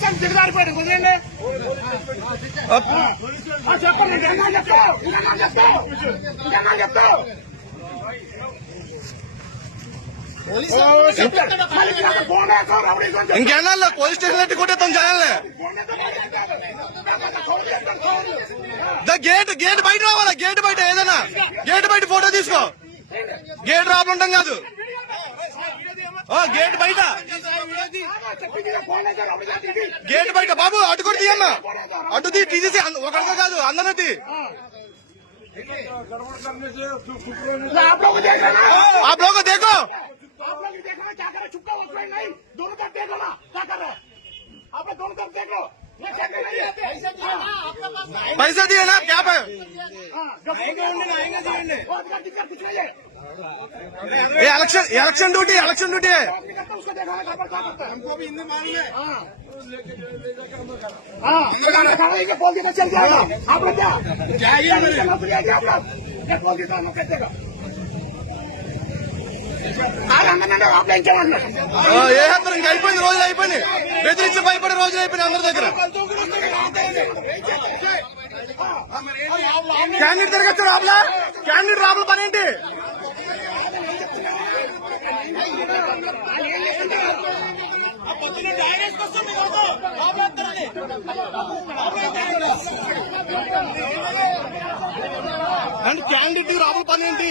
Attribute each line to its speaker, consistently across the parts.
Speaker 1: కుదిరండి చెప్పండి.
Speaker 2: ఇంకెన్నాళ్ళు police station ఎట్టి కొట్టేస్తాం. దా గేట్ గేట్ బయట రావాలా? గేట్ బయట ఏదైనా? గేట్ బయట ఫోటో తీసుకో. గేట్ రాబడి కాదు. ఆ, గేట్ బయట. గేట్ బయట బాబు అటు కూడా తీయమ్మా అటు తీ తీసేసి ఒకరిగా కాదు అందరూ తీ
Speaker 1: आप लोग देखना ना
Speaker 2: ఆ బ్లోక్ దేకో
Speaker 1: आप लोग देखना क्या कर रहे छुपका उसमें नहीं दोनों तरफ देखो ना क्या कर रहे आप लोग दोनों तरफ देख लो ये क्या कर रही election
Speaker 2: election duty election
Speaker 1: duty दिक्कत तो उसको देखा ना खबर क्या करता है हमको भी हिंदी मालूम है हाँ हाँ दुकान दिखा रहे हैं कि बोल देना चल जाएगा आप लोग क्या क्या ये नौकरी है क्या आप लोग ये बोल देता हूँ कैसे का अरे हमने आप लोग क्या मानना
Speaker 2: ఏ హత్తరు ఇంక అయిపోయింది రోజులు అయిపోయినాయి బెదిరించి భయపడే రోజులు అయిపోయినాయి అందరి దగ్గర క్యాండిడేట్ తిరగచ్చు రాబుల క్యాండిడేట్ రాబుల పని ఏంటి? అండ్ క్యాండిడేట్ రాబుల పని ఏంటి?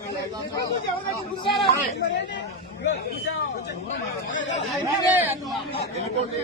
Speaker 2: వెళ్ళిపోండి